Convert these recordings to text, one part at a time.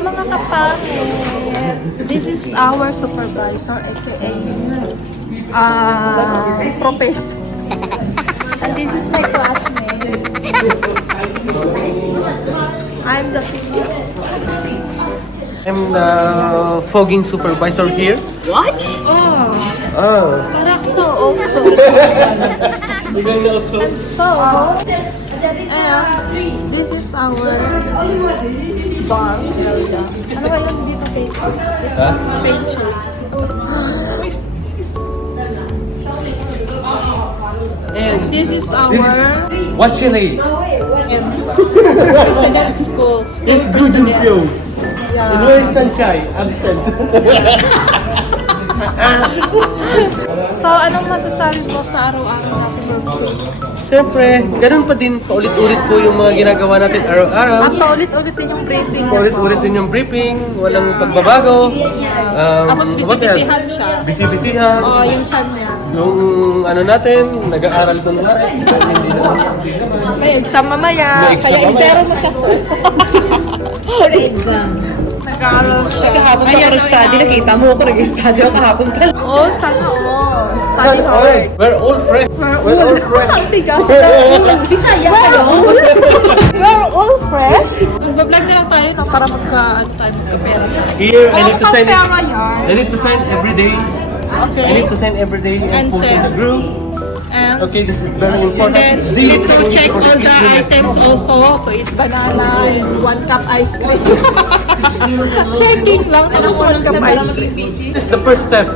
mga kapangit. This is our supervisor, aka professor. And this is my classmate. I'm the senior. I'm the fogging supervisor here. What? Oh. Parang no also. You can also. And so, this is our bar area. Ano ba yun dito dito? Huh? Picture. And This is our this is what's your name? president school. It's good in you. Yeah. And where is Sanchai? Absent. So, anong masasabi mo sa araw-araw natin workshop? Siyempre, ganun pa din. Paulit-ulit po yung mga ginagawa natin araw-araw. At paulit-ulitin yung briefing. Paulit-ulitin yung briefing. Walang pagbabago. Tapos what busy-busyhan else? siya. Busy-busyhan. Oo, yung chan niya. Yung ano natin, nag-aaral doon na rin. Hindi naman. May exam mamaya. May exam Kaya mamaya. i-zero mo siya, sir. Exam. Nag-aaral siya. Kahapon pa ako nag-study, nakita mo ako nag-study ako kahapon pa. Oo, sana all. Study hard. We're all friends. We're all friends. Ang tigas. Bisaya ka daw. We're all fresh. Mag-vlog na lang tayo no, para magka-pera. Here, I need to sign it. Pera yarn. I need to sign every day. Okay. I need to sign every day And and post in send. the group. And Okay, this is very And important. then, It's you need to really check all important the for the items business. also. To eat banana and 1 cup ice cream. Checking lang. Tapos 1 cup ice cream. This is the first step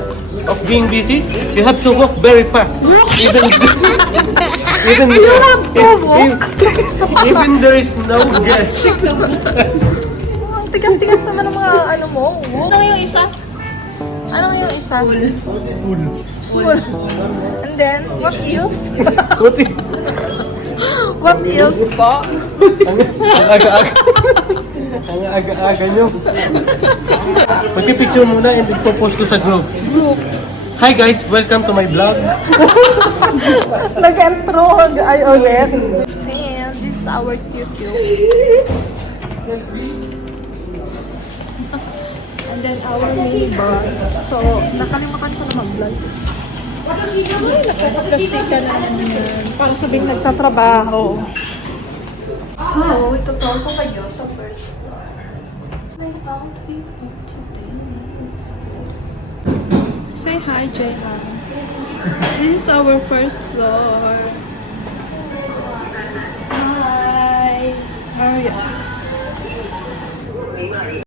of being busy. You have to walk very fast. Even even You have to walk. even there is no guest. Ang tigas-tigas naman ng mga ano mo. Ano yung isa? Ano yung isa? Full. And then, what else? What i- What else po? ang aga-aga. Ang aga-aga nyo. Magpipicture muna and ipopost ko sa group. Hi guys, welcome to my vlog. Nag-intro ay ulit. And this is our QQ. And then our mini bag. So, nakalimutan ko na mag-vlog. Ay, nagpapaplastika na naman yan. Para sabing nagtatrabaho. So, itutuwa ko kayo sa first floor. My outfit of today is Say hi, Jehan. This is our first floor. Hi. How are you?